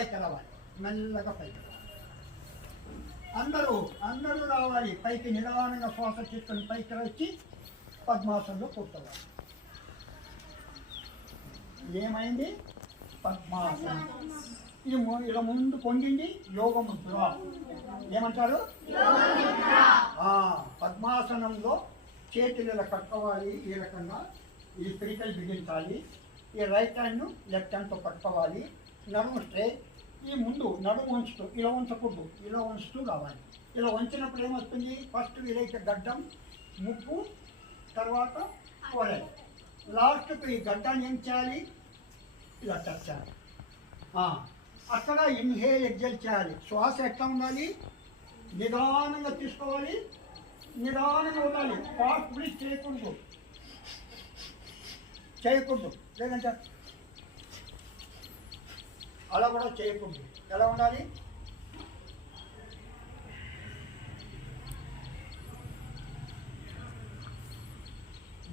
పైకి రావాలి, మెల్లగా పైకి రావాలి. అందరూ అందరూ రావాలి పైకి. నిదానంగా శ్వాస తీసుకొని పైకి వచ్చి పద్మాసనంలో కూర్చోవాలి. ఏమైంది? పద్మాసనం. ఇది ఇలా ముందు పొంగింది యోగముద్ర. ఏమంటారు? పద్మాసనంలో చేతులు ఇలా కట్టుకోవాలి. ఈ రకంగా ఈ పిడికలు బిగించాలి. ఈ రైట్ హ్యాండ్ను లెఫ్ట్ హ్యాండ్తో పట్టుకోవాలి. నడుము స్ట్రైట్. ఈ ముందు నడుము వంచుతూ ఇలా ఉంచకూడదు, ఇలా వంచుతూ రావాలి. ఇలా వంచినప్పుడు ఏమవుతుంది? ఫస్ట్ వీలైతే గడ్డం, ముక్కు, తర్వాత కోడలు. లాస్ట్కు ఈ గడ్డాన్ని ఏం చేయాలి? ఇలా టచ్ చేయాలి. అక్కడ ఇన్హేల్ ఎగ్జేల్ చేయాలి. శ్వాస ఎట్లా ఉండాలి? నిదానంగా తీసుకోవాలి, నిదానంగా ఉండాలి. ఫాస్ట్ బ్రీత్ చేయకూడదు, లేదంటే అలా కూడా చేయకూడదు. ఎలా ఉండాలి?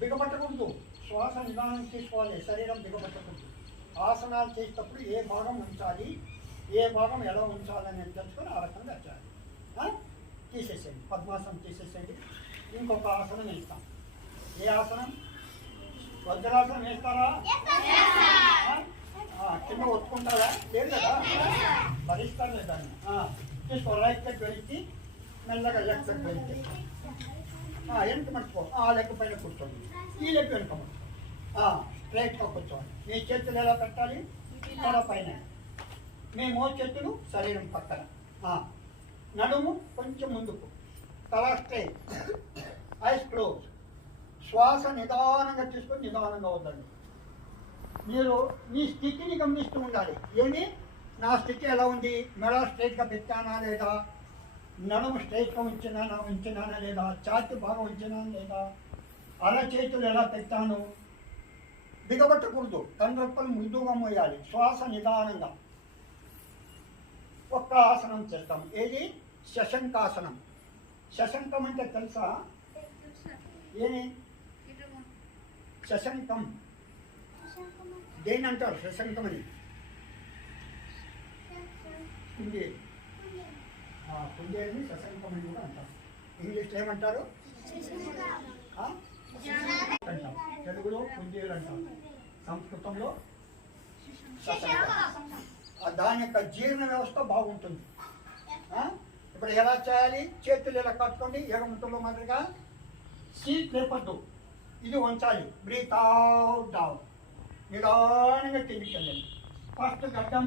బిగపట్టకూడదు. శ్వాస నిదానం తీసుకోవాలి, శరీరం బిగపట్టకూడదు. ఆసనాలు చేసేటప్పుడు ఏ భాగం ఉంచాలి, ఏ భాగం ఎలా ఉంచాలని తెలుసుకొని ఆ రకంగా చేయాలి. తీసేసేయండి, పద్మాసనం తీసేసేయండి. ఇంకొక ఆసనం వేస్తాం. ఏ ఆసనం? వజ్రాసనం వేస్తారా? కింద ఒత్తుకుంటారా? లేదు కదా, భరిస్తారు లేదాన్ని. తీసుకో. రైట్ లెగ్ వెలికి మెల్లగా లెఫ్ట్ లెగ్ వెలికి వెనక మర్చిపో. ఆ లెగ్ పైన కూర్చోండి, ఈ లెగ్ వెనుక మర్చిపో. స్ట్రైట్గా కూర్చోండి. మీ చేతులు ఎలా పెట్టాలి? తల పైన. మీ చేతులు శరీరం పక్కన. నడుము కొంచెం ముందుకు, తల స్ట్రైట్, ఐస్ క్లోజ్. శ్వాస నిదానంగా తీసుకొని నిదానంగా వద్దండి. మీరు మీ స్థితిని గమనిస్తూ ఉండాలి. ఏమి? నా స్థితి ఎలా ఉంది? మెడ స్ట్రైట్గా పెట్టానా లేదా? నడుము స్ట్రైట్గా ఉంచినానా లేదా? ఛాతి బాగా ఉంచినానా లేదా? అరచేతులు ఎలా పెట్టాను? బిగబట్టకూడదు. కండ్రప్పలు మృదువుగా మోయాలి. శ్వాస నిదానంగా. ఒక్క ఆసనం చేస్తాం. ఏది? శశంకాసనం. శశంకం అంటే తెలుసా? ఏమి? శశంకం దేని అంటారు? శశంకం అని కుందేలుని శశంకం అని కూడా అంటారు. ఇంగ్లీష్లో ఏమంటారు? అంటాం. తెలుగులో కుందేలు అంటాం, సంస్కృతంలో శశంకం. దాని యొక్క జీర్ణ వ్యవస్థ బాగుంటుంది. ఇప్పుడు ఎలా చేయాలి? చేతులు ఎలా కట్టుకోండి, ఎగముతుల్లో మాదిరిగా. సీట్ లేపద్దు, ఇది వంచాలి. Breath out down. నిదానంగా కిందికి వెళ్ళండి. ఫస్ట్ గడ్డం